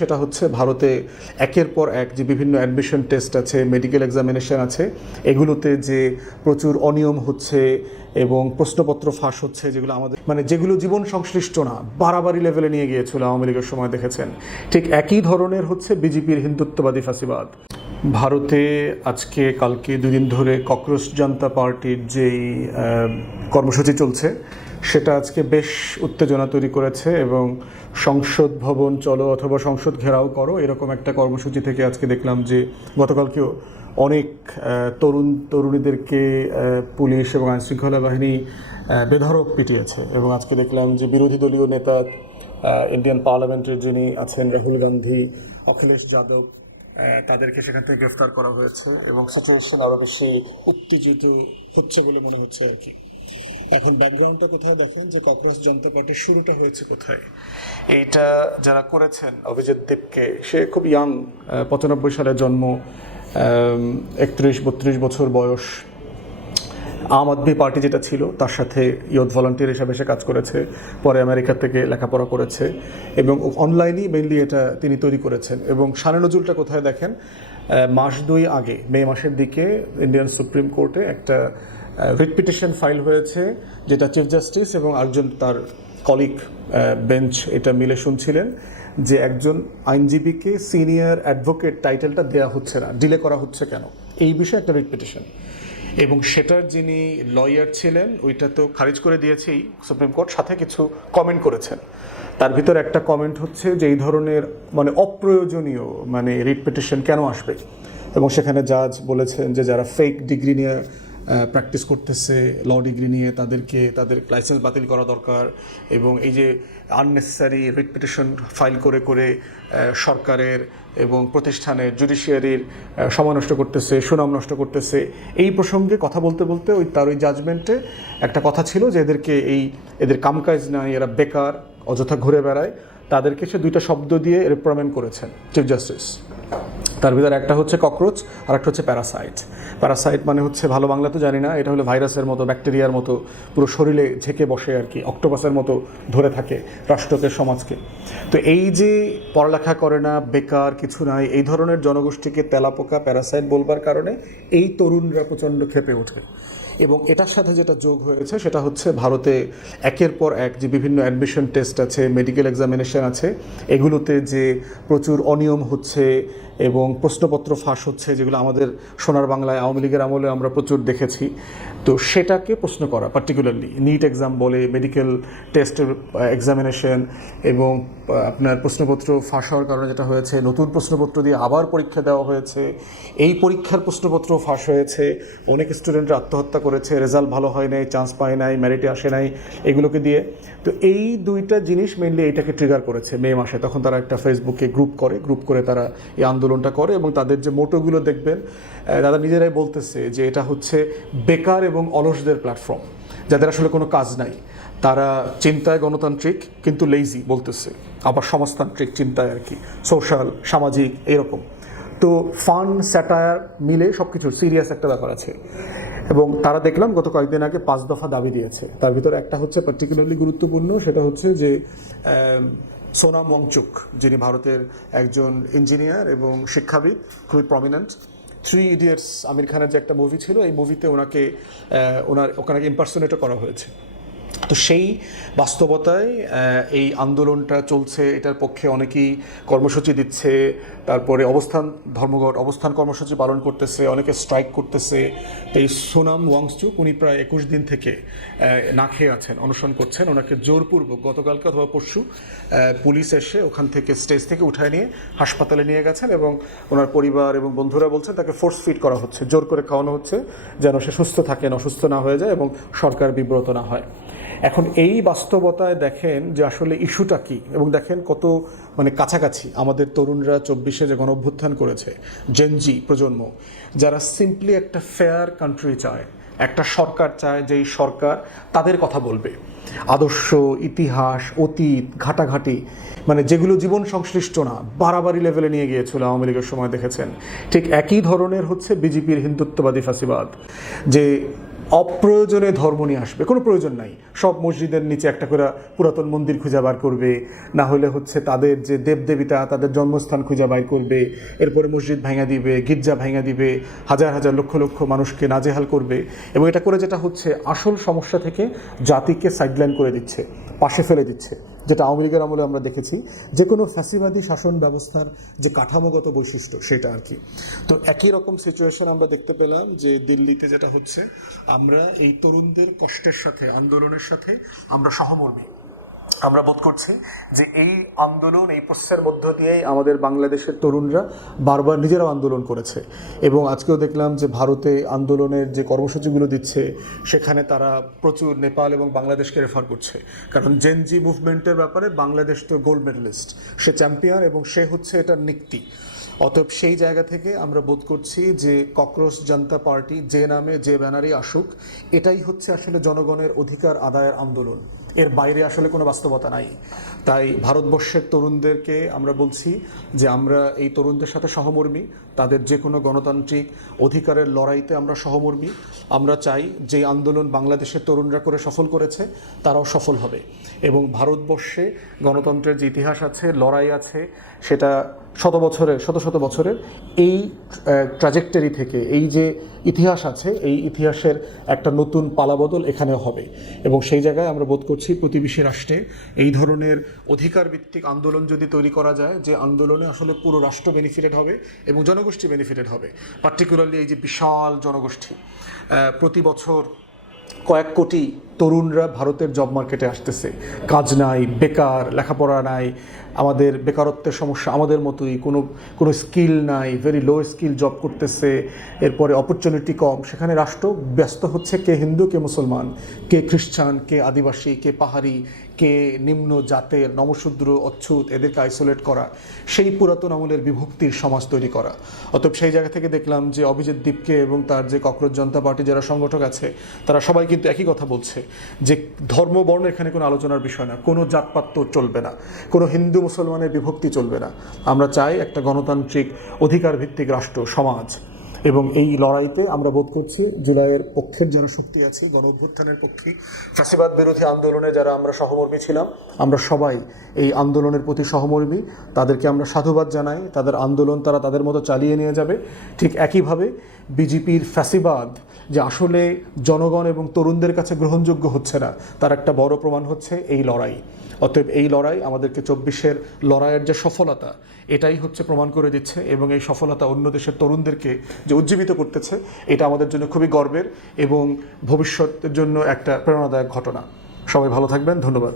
সেটা হচ্ছে ভারতে একের পর এক যে বিভিন্ন অ্যাডমিশন টেস্ট আছে, মেডিকেল এক্সামিনেশন আছে, এগুলোতে যে প্রচুর অনিয়ম হচ্ছে এবং প্রশ্নপত্র ফাঁস হচ্ছে, যেগুলো আমাদের যেগুলো জীবন সংশ্লিষ্ট না, বাড়াবাড়ি লেভেলে নিয়ে গিয়েছিল আওয়ামী লীগের সময় দেখেছেন। ঠিক একই ধরনের হচ্ছে বিজেপির হিন্দুত্ববাদী ফাঁসিবাদ। ভারতে আজকে কালকে 2 দিন ধরে ককরোচ জনতা পার্টির যেই কর্মসূচি চলছে সেটা আজকে বেশ উত্তেজনা তৈরি করেছে এবং সংসদ ভবন চলো অথবা সংসদ ঘেরাও করো এরকম একটা কর্মসূচি থেকে আজকে দেখলাম যে গতকালকেও অনেক তরুণীদেরকে পুলিশ এবং আইনশৃঙ্খলা বাহিনী বেধড়ক পিটিয়েছে এবং আজকে দেখলাম যে বিরোধী দলীয় নেতা ইন্ডিয়ান পার্লামেন্টের যিনি আছেন রাহুল গান্ধী, অখিলেশ যাদব, তাদেরকে সেখান থেকে গ্রেফতার করা হয়েছে এবং সিচুয়েশন আরও বেশি উত্তেজিত হচ্ছে বলে মনে হচ্ছে আর কি। এখন ব্যাকগ্রাউন্ডটা কোথায় দেখেন যে ককরোচ জনতা পার্টির শুরুটা হয়েছে কোথায়। এইটা যারা করেছেন অভিজিৎ দেবকে, সে খুব ইয়াং, 95 সালে জন্ম, 31-32 বছর বয়স। আম আদমি পার্টি যেটা ছিল তার সাথে ইয়ুথ ভলান্টিয়ার হিসাবে সে কাজ করেছে, পরে আমেরিকা থেকে লেখাপড়া করেছে এবং অনলাইনেই মেইনলি এটা তিনি তৈরি করেছেন। এবং শানে নজরুলটা কোথায় দেখেন, মাস 2 আগে মে মাসের দিকে ইন্ডিয়ান সুপ্রিম কোর্টে একটা রিট পিটিশন ফাইল হয়েছে, যেটা চিফ জাস্টিস এবং একজন তার কলিগ বেঞ্চ এটা মিলে শুনছিলেন যে একজন আইনজীবীকে সিনিয়র অ্যাডভোকেট টাইটেলটা দেওয়া হচ্ছে না, ডিলে করা হচ্ছে কেন, এই বিষয়ে একটা রিট পিটিশন। এবং সেটার যিনি লয়ার ছিলেন ওইটা তো খারিজ করে দিয়েছেই সুপ্রিম কোর্ট, সাথে কিছু কমেন্ট করেছেন। তার ভিতর একটা কমেন্ট হচ্ছে যে এই ধরনের অপ্রয়োজনীয় রিট পিটিশন কেন আসবে, এবং সেখানে জাজ বলেছেন যে যারা ফেক ডিগ্রি নিয়ে প্র্যাকটিস করতেছে, ল ডিগ্রি নিয়ে, তাদের লাইসেন্স বাতিল করা দরকার। এবং এই যে আননেসেসারি রিট পিটিশন ফাইল করে করে সরকারের এবং প্রতিষ্ঠানের জুডিশিয়ারির সময় নষ্ট করতেছে, সুনাম নষ্ট করতেছে। এই প্রসঙ্গে কথা বলতে বলতে তার ওই জাজমেন্টে একটা কথা ছিল যে এদের কামকাজ নাই, এরা বেকার, অযথা ঘুরে বেড়ায়, তাদেরকে সে 2টা শব্দ দিয়ে রিপ্রিমেন্ড করেছেন চিফ জাস্টিস। তার ভিতরে একটা হচ্ছে ককরোচ আর একটা হচ্ছে প্যারাসাইট। প্যারাসাইট হচ্ছে, ভালো বাংলা তো জানি না, এটা হলো ভাইরাসের মতো, ব্যাকটেরিয়ার মতো পুরো শরীরে ঝেঁকে বসে আর কি, অক্টোপাসের মতো ধরে থাকে রাষ্ট্রকে, সমাজকে। তো এই যে পড়ালেখা করে না, বেকার, কিছু নাই, এই ধরনের জনগোষ্ঠীকে তেলাপোকা প্যারাসাইট বলবার কারণে এই তরুণরা প্রচণ্ড ক্ষেপে ওঠে। এবং এটার সাথে যেটা যোগ হয়েছে সেটা হচ্ছে ভারতে একের পর এক যে বিভিন্ন অ্যাডমিশন টেস্ট আছে, মেডিকেল এক্সামিনেশন আছে, এগুলোতে যে প্রচুর অনিয়ম হচ্ছে এবং প্রশ্নপত্র ফাঁস হচ্ছে, যেগুলো আমাদের সোনার বাংলায় আওয়ামী লীগের আমলে আমরা প্রচুর দেখেছি। তো সেটাকে প্রশ্ন করা, পার্টিকুলারলি নিট এক্সাম বলে, মেডিকেল টেস্টের এক্সামিনেশন এবং আপনার প্রশ্নপত্র ফাঁস হওয়ার কারণে যেটা হয়েছে, নতুন প্রশ্নপত্র দিয়ে আবার পরীক্ষা দেওয়া হয়েছে, এই পরীক্ষার প্রশ্নপত্র ফাঁস হয়েছে, অনেক স্টুডেন্টরা আত্মহত্যা করেছে, রেজাল্ট ভালো হয় নাই, চান্স পায় নাই, মেরিটে আসে নাই, এগুলোকে দিয়ে। তো এই 2টা জিনিস মেইনলি এইটাকে ট্রিগার করেছে মে মাসে। তখন তারা একটা ফেসবুকে গ্রুপ করে তারা এই আন্দোলনটা করে এবং তাদের যে মোটোগুলো দেখবেন, তারা নিজেরাই বলতেছে যে এটা হচ্ছে বেকার এবং অলসদের প্ল্যাটফর্ম, যাদের আসলে কোনো কাজ নাই, তারা চিন্তায় গণতান্ত্রিক কিন্তু লেজি বলতেছে, আবার সমাজতান্ত্রিক চিন্তায় আর কি, সোশ্যাল, সামাজিক, এরকম। তো ফান, স্যাটায়ার মিলে সব কিছু সিরিয়াস একটা ব্যাপার আছে। এবং তারা দেখলাম গত কয়েকদিন আগে 5 দফা দাবি দিয়েছে। তার ভিতরে একটা হচ্ছে পার্টিকুলারলি গুরুত্বপূর্ণ, সেটা হচ্ছে যে সোনাম ওয়াংচুক, যিনি ভারতের একজন ইঞ্জিনিয়ার এবং শিক্ষাবিদ, খুবই প্রমিনেন্ট। 3 ইডিয়টস আমির খানের যে একটা মুভি ছিল, এই মুভিতে ওনাকে ইম্পারসোনেটও করা হয়েছে। তো সেই বাস্তবতায় এই আন্দোলনটা চলছে, এটার পক্ষে অনেকেই কর্মসূচি দিচ্ছে, তারপরে অবস্থান কর্মসূচি পালন করতেছে, অনেকে স্ট্রাইক করতেছে। তো এই সোনাম ওয়াংচুক উনি প্রায় 21 দিন থেকে না খেয়ে আছেন, অনশন করছেন। ওনাকে জোরপূর্বক গতকালকে অথবা পরশু পুলিশ এসে ওখান থেকে স্টেজ থেকে উঠায় নিয়ে হাসপাতালে নিয়ে গেছেন এবং ওনার পরিবার এবং বন্ধুরা বলছেন তাকে ফোর্স ফিড করা হচ্ছে, জোর করে খাওয়ানো হচ্ছে যেন সে সুস্থ থাকেন, অসুস্থ না হয়ে যায় এবং সরকার বিব্রত না হয়। এখন এই বাস্তবতায় দেখেন যে আসলে ইস্যুটা কী, এবং দেখেন কত কাছাকাছি আমাদের তরুণরা 24-এ যে গণঅভ্যুত্থান করেছে, জেনজি প্রজন্ম, যারা সিম্পলি একটা ফেয়ার কান্ট্রি চায়, একটা সরকার চায় যেই সরকার তাদের কথা বলবে, আদর্শ, ইতিহাস, অতীত, ঘাটাঘাটি, যেগুলো জীবন সংশ্লিষ্ট না, বাড়াবাড়ি লেভেলে নিয়ে গিয়েছিল আওয়ামী লীগের সময় দেখেছেন। ঠিক একই ধরনের হচ্ছে বিজেপির হিন্দুত্ববাদী ফাঁসিবাদ, যে অপ্রয়োজনে ধর্ম নিয়ে আসবে, কোনো প্রয়োজন নাই। সব মসজিদের নিচে একটা করে পুরাতন মন্দির খুঁজে বার করবে, না হলে হচ্ছে তাদের যে দেবদেবিতা তাদের জন্মস্থান খুঁজে বার করবে, এরপরে মসজিদ ভাঙা দিবে, গির্জা ভাঙা দিবে, হাজার হাজার লক্ষ লক্ষ মানুষকে নাজেহাল করবে। এবং এটা করে যেটা হচ্ছে আসল সমস্যা থেকে জাতিকে সাইডলাইন করে দিচ্ছে, পাশে ফেলে দিচ্ছে, যেটা আওয়ামী লীগের আমলে আমরা দেখেছি, যে কোনো ফ্যাসিবাদী শাসন ব্যবস্থার যে কাঠামোগত বৈশিষ্ট্য সেটা আর কি। তো একই রকম সিচুয়েশন আমরা দেখতে পেলাম যে দিল্লিতে যেটা হচ্ছে, আমরা এই তরুণদের কষ্টের সাথে, আন্দোলনের সাথে আমরা সহমর্মী। আমরা বোধ করছি যে এই আন্দোলন, এই প্রসেসের মধ্য দিয়েই আমাদের বাংলাদেশের তরুণরা বারবার নিজেরাও আন্দোলন করেছে। এবং আজকেও দেখলাম যে ভারতে আন্দোলনের যে কর্মসূচিগুলো দিচ্ছে, সেখানে তারা প্রচুর নেপাল এবং বাংলাদেশকে রেফার করছে। কারণ জেনজি মুভমেন্টের ব্যাপারে বাংলাদেশ তো গোল্ড মেডেলিস্ট, সে চ্যাম্পিয়ন এবং সে হচ্ছে এটার নিক্তি। অতএব সেই জায়গা থেকে আমরা বোধ করছি যে ককরোচ জনতা পার্টি যে নামে যে ব্যানারে আসুক, এটাই হচ্ছে আসলে জনগণের অধিকার আদায়ের আন্দোলন, এর বাইরে আসলে কোনো বাস্তবতা নাই। তাই ভারতবর্ষের তরুণদেরকে আমরা বলছি যে আমরা এই তরুণদের সাথে সহমর্মী, তাদের যে কোনো গণতান্ত্রিক অধিকারের লড়াইতে আমরা সহমর্মী। আমরা চাই যে আন্দোলন বাংলাদেশের তরুণরা করে সফল করেছে, তারাও সফল হবে। এবং ভারতবর্ষে গণতন্ত্রের যে ইতিহাস আছে, লড়াই আছে, সেটা শত শত বছরের এই ট্র্যাজেক্টরি থেকে, এই যে ইতিহাস আছে, এই ইতিহাসের একটা নতুন পালাবদল এখানেও হবে। এবং সেই জায়গায় আমরা বোধ করছি প্রতিবেশী রাষ্ট্রে এই ধরনের অধিকার ভিত্তিক আন্দোলন যদি তৈরি করা যায়, যে আন্দোলনে আসলে পুরো রাষ্ট্র বেনিফিটেড হবে এবং জনগোষ্ঠী বেনিফিটেড হবে। পার্টিকুলারলি এই যে বিশাল জনগোষ্ঠী, প্রতি বছর কয়েক কোটি তরুণরা ভারতের জব মার্কেটে আসতেছে, কাজ নাই, বেকার, লেখাপড়া নাই, আমাদের বেকারত্বের সমস্যা আমাদের মতোই, কোনো স্কিল নাই, ভেরি লো স্কিল জব করতেছে, এরপরে অপরচুনিটি কম। সেখানে রাষ্ট্র ব্যস্ত হচ্ছে কে হিন্দু কে মুসলমান, কে খ্রিস্টান কে আদিবাসী কে পাহাড়ি কে নিম্ন জাতের নমশূদ্র অচ্ছুত, এদেরকে আইসোলেট করা, সেই পুরাতন আমলের বিভক্তির সমাজ তৈরি করা। অতএব সেই জায়গা থেকে দেখলাম যে অভিজিৎ দীপকে এবং তার যে ককরোচ জনতা পার্টি যারা সংগঠক আছে, তারা সবাই কিন্তু একই কথা বলছে যে ধর্ম বর্ণ এখানে কোনো আলোচনার বিষয় না, কোনো জাতপাত চলবে না, কোনো হিন্দু মুসলমানের বিভক্তি চলবে না। আমরা চাই একটা গণতান্ত্রিক অধিকার ভিত্তিক রাষ্ট্র সমাজ। এবং এই লড়াইতে আমরা বোধ করছি জুলাইয়ের পক্ষের যারা শক্তি আছে, গণ অভ্যুত্থানের পক্ষে, ফ্যাসিবাদ বিরোধী আন্দোলনে যারা আমরা সহমর্মী ছিলাম, আমরা সবাই এই আন্দোলনের প্রতি সহমর্মী। তাদেরকে আমরা সাধুবাদ জানাই, তাদের আন্দোলন তারা তাদের মতো চালিয়ে নিয়ে যাবে। ঠিক একইভাবে বিজেপির ফ্যাসিবাদ যে আসলে জনগণ এবং তরুণদের কাছে গ্রহণযোগ্য হচ্ছে না, তার একটা বড় প্রমাণ হচ্ছে এই লড়াই। অতএব এই লড়াই আমাদেরকে 24-এর লড়াইয়ের যে সফলতা, এটাই হচ্ছে প্রমাণ করে দিচ্ছে। এবং এই সফলতা অন্য দেশের তরুণদেরকে যে উজ্জীবিত করতেছে, এটা আমাদের জন্য খুবই গর্বের এবং ভবিষ্যতের জন্য একটা প্রেরণাদায়ক ঘটনা। সবাই ভালো থাকবেন, ধন্যবাদ।